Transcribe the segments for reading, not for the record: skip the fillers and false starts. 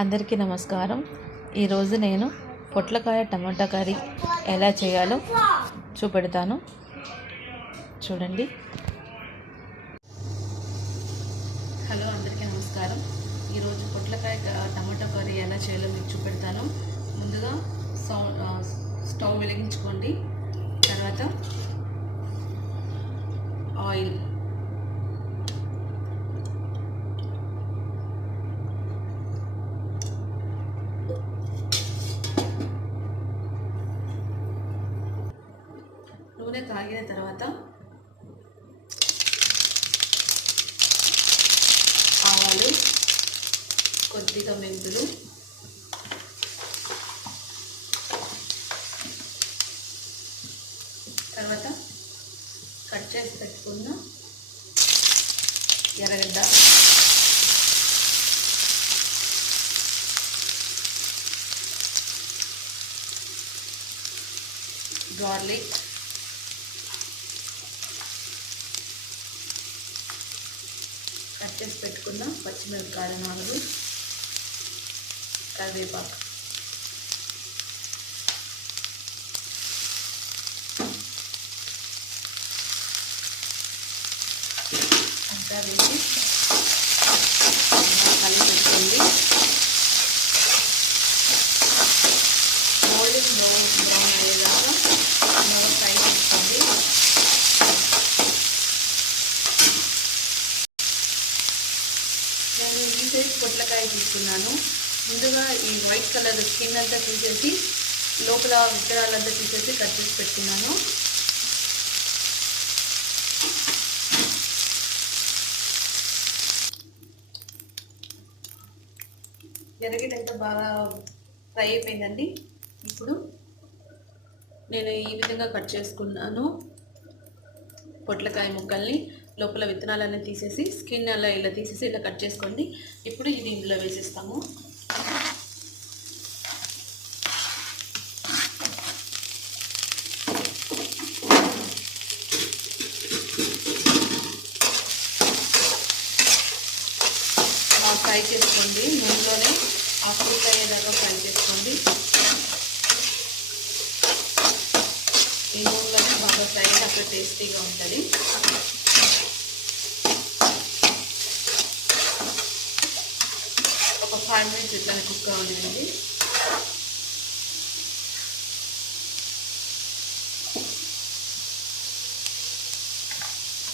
అందరికీ నమస్కారం. ఈరోజు నేను పొట్లకాయ టమాటా కర్రీ ఎలా చేయాలో చూపెడతాను. చూడండి. హలో, అందరికీ నమస్కారం. ఈరోజు పొట్లకాయ టమాటా కర్రీ ఎలా చేయాలో మీకు చూపెడతాను. ముందుగా స్టవ్ వెలిగించుకోండి. తర్వాత ఆయిల్, నూనె కాగిన తర్వాత ఆవాలు, కొద్దిగా మెంతులు, తర్వాత కట్ చేసి పెట్టుకున్న ఎర్రగడ్డ, గార్లిక్, కట్ చేసి పెట్టుకున్న పచ్చిమిరపకాయలు 4, కరివేపాకు, అంతా వేసి కలిపి పెట్టుకోండి. గోల్డెన్ బ్రౌన్ అయ్యేదాకా ఫ్రై చేసుకోండి. నేను ఈ సైజ్ పొట్లకాయ తీసుకున్నాను. ముందుగా ఈ వైట్ కలర్ స్కిన్ అంతా తీసేసి లోపల విత్తనాలంతా తీసేసి కట్ చేసి పెట్టుకున్నాను. ఎర్రగడ్డ బాగా ఫ్రై అయిపోయిందండి. ఇప్పుడు నేను ఈ విధంగా కట్ చేసుకున్నాను పొట్లకాయ ముక్కల్ని. లోపల విత్తనాలన్నీ తీసేసి స్కిన్ అలా ఇలా తీసేసి ఇలా కట్ చేసుకోండి. ఇప్పుడు ఇది ఇందులో వేసేస్తాము. ఫ్రై చేసుకోండి. నూనెలోనే కుక్ అయ్యేదాకా ఫ్రై చేసుకోండి. ఈ నూనెలోనే బాగా ఫ్రై అక్కడ టేస్టీగా ఉంటుంది. ఒక 5 minutes ఇట్లానే కుక్ అవ్వనివ్వండి.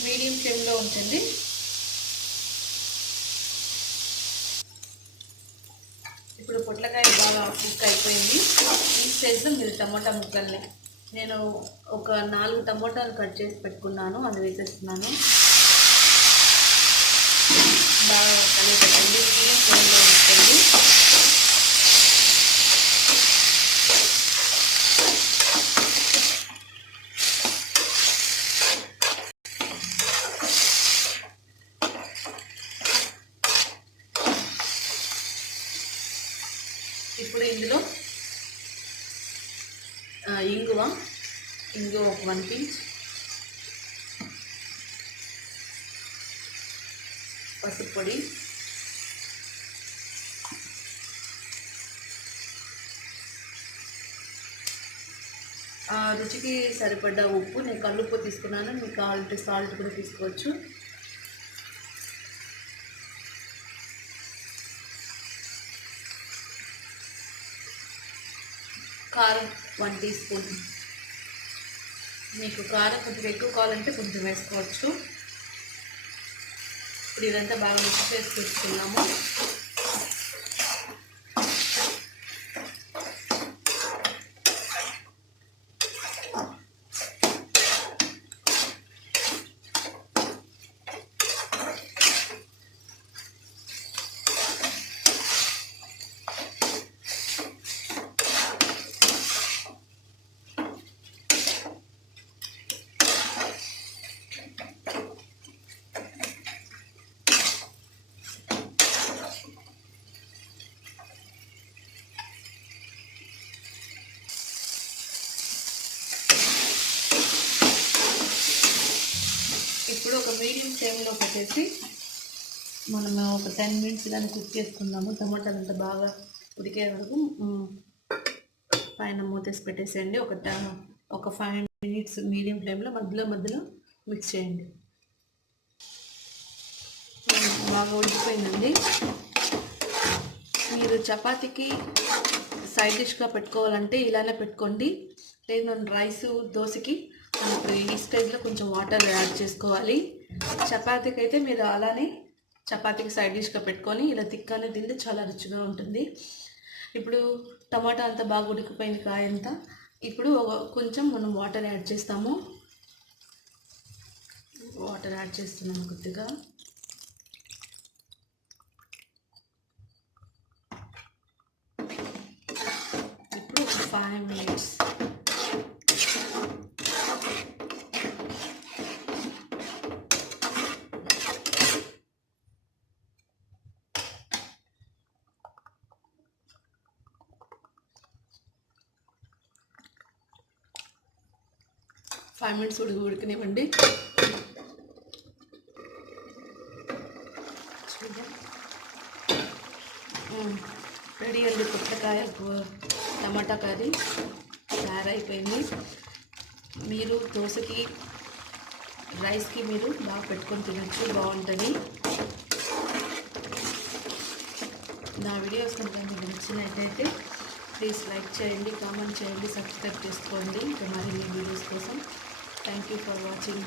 మీడియం ఫ్లేమ్లో ఉంచండి. ఇప్పుడు పొట్లకాయ బాగా కుక్ అయిపోయింది. ఈ స్టేజ్లో మీరు టమోటా ముక్కల్ని, నేను ఒక 4 టమోటాలు కట్ చేసి పెట్టుకున్నాను, అది వేసేస్తున్నాను. బాగా కలిపి పెట్టండి. మీడియం ఫ్లేమ్లో ఉంచండి. ఇప్పుడు ఇందులో ఇంగువ ఒక 1 pinch, పసుపు పొడి, రుచికి సరిపడ్డ ఉప్పు, నేను కల్లుప్పు తీసుకున్నాను, మీకు కావాలంటే సాల్ట్ కూడా తీసుకోవచ్చు. కారం 1 teaspoon. మీకు కారం కొంచెం ఎక్కువ కావాలంటే కొంచెం వేసుకోవచ్చు. ఇప్పుడు ఇదంతా బాగా మిక్స్ చేసి తీసుకున్నాము. ఇప్పుడు ఒక మీడియం ఫ్లేమ్లో పెట్టేసి మనము ఒక 10 మినిట్స్ దాన్ని కుక్ చేసుకుందాము. టమాటాలు అంతా బాగా ఉడికే వరకు పైన మూతేసి పెట్టేసేయండి. ఒక 5 మినిట్స్ మీడియం ఫ్లేమ్లో మధ్యలో మిక్స్ చేయండి. బాగా ఉడికిపోయిందండి. మీరు చపాతీకి సైడ్ డిష్గా పెట్టుకోవాలంటే ఇలానే పెట్టుకోండి. లేదు మనం రైస్ దోశకి ఇప్పుడు ఈ స్టేజ్లో కొంచెం వాటర్ యాడ్ చేసుకోవాలి. చపాతీకి అయితే మీరు అలానే చపాతీకి సైడ్ డిష్గా పెట్టుకొని ఇలా తిక్కానే తింటే చాలా రుచిగా ఉంటుంది. ఇప్పుడు టమాటా అంతా బాగా ఉడికిపోయింది కాయ అంతా. ఇప్పుడు కొంచెం మనం వాటర్ యాడ్ చేస్తాము. వాటర్ యాడ్ చేస్తున్నాము కొద్దిగా. ఇప్పుడు 5 మినిట్స్ ఉడికినివ్వండి. రెడీ అండి. పొట్లకాయ టమాటా కర్రీ తయారైపోయింది. మీరు దోశకి రైస్కి మీరు బాగా పెట్టుకొని తినచ్చు, బాగుంటుంది. నా వీడియోస్ కనుక మీకు నచ్చినట్లయితే ప్లీజ్ లైక్ చేయండి, కామెంట్ చేయండి, సబ్స్క్రైబ్ చేసుకోండి ఇంకా మరిన్ని వీడియోస్ కోసం. Thank you for watching.